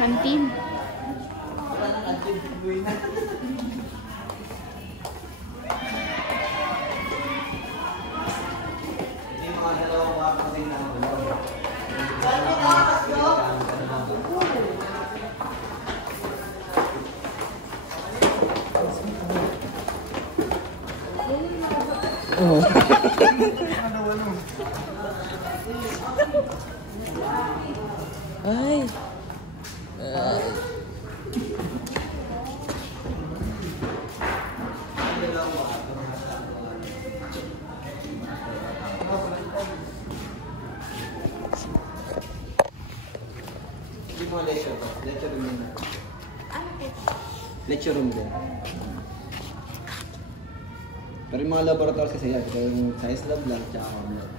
Kantin. Ay. Hindi mo lecture to. Lecture room din. Lecture room din. Pero yung mga laboratories kasi yan, kaya yung science lab lang, tsaka home lab.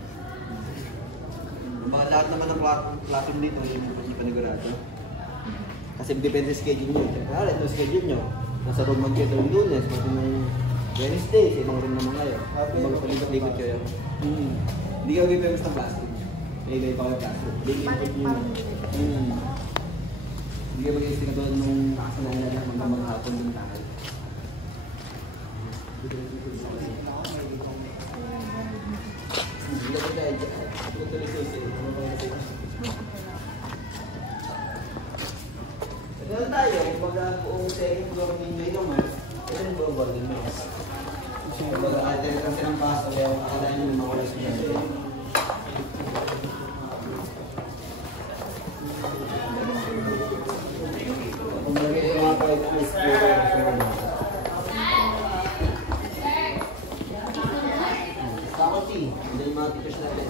Lahat naman ng classroom dito, yung panigurado. Kasi depende sa schedule nyo. Kaya ito schedule nyo. Nasa room mag kayo ng Lunes, pati ng Wednesday, sa ibang room naman kayo. Ibang palipat-lipat kayo. Hindi ka mag-famous ng classroom. May pa kayo classroom. Hindi ka mag-isip na doon nung nakasanayan na hanggang maghapon din tayo. Ito tayo, pag buong second floor ninyo naman, ito yung buong garden house. Pag atin kasi ng paso, kaya akalain nyo naman wala siya dito. Kung lagay yung mga pag-is ko, faculty, hindi yung mga teachers natin.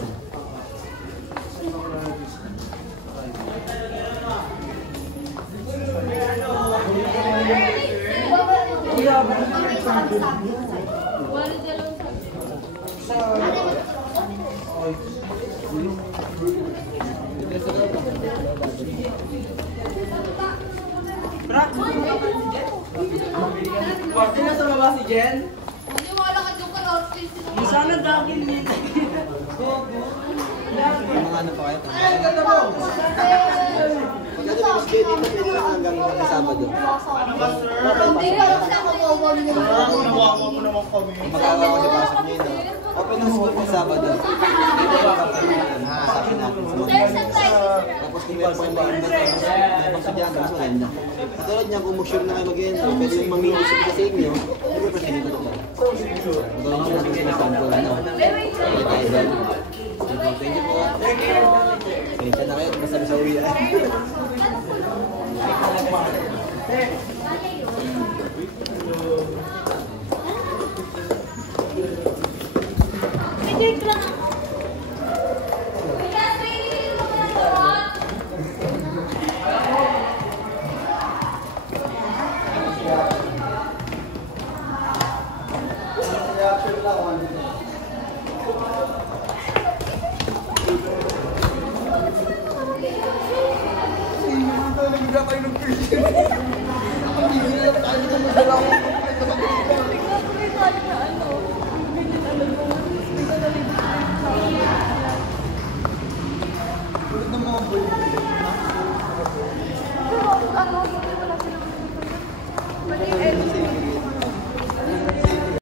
Party na sa baba si Jen? Hindi mo alam ka doon ka outfit. Sana dagin niya. Yung mga ano pa kayo? Ay, ganda mo! Pagkado yung stay dito, pwede lang hanggang Sabado. Hindi ka alam sa mag-over mo. Nawawa mo naman kami. Magawa ko yung pasok niyo yun. Open ang school ng Sabado. Dito yung kapatid sa akin natin. There's a time. Tapos kung meron pa yung mga ibang sadyang, mas maganda. Katulad niya, kung sure na kayo mag-enter, pwede yung mamimisi ka sa inyo, i-represent ito lang. Gawin ko natin sa sample, ano? Kaya tayo doon. Thank you po. Pasensya na kayo, basta sa uwi. May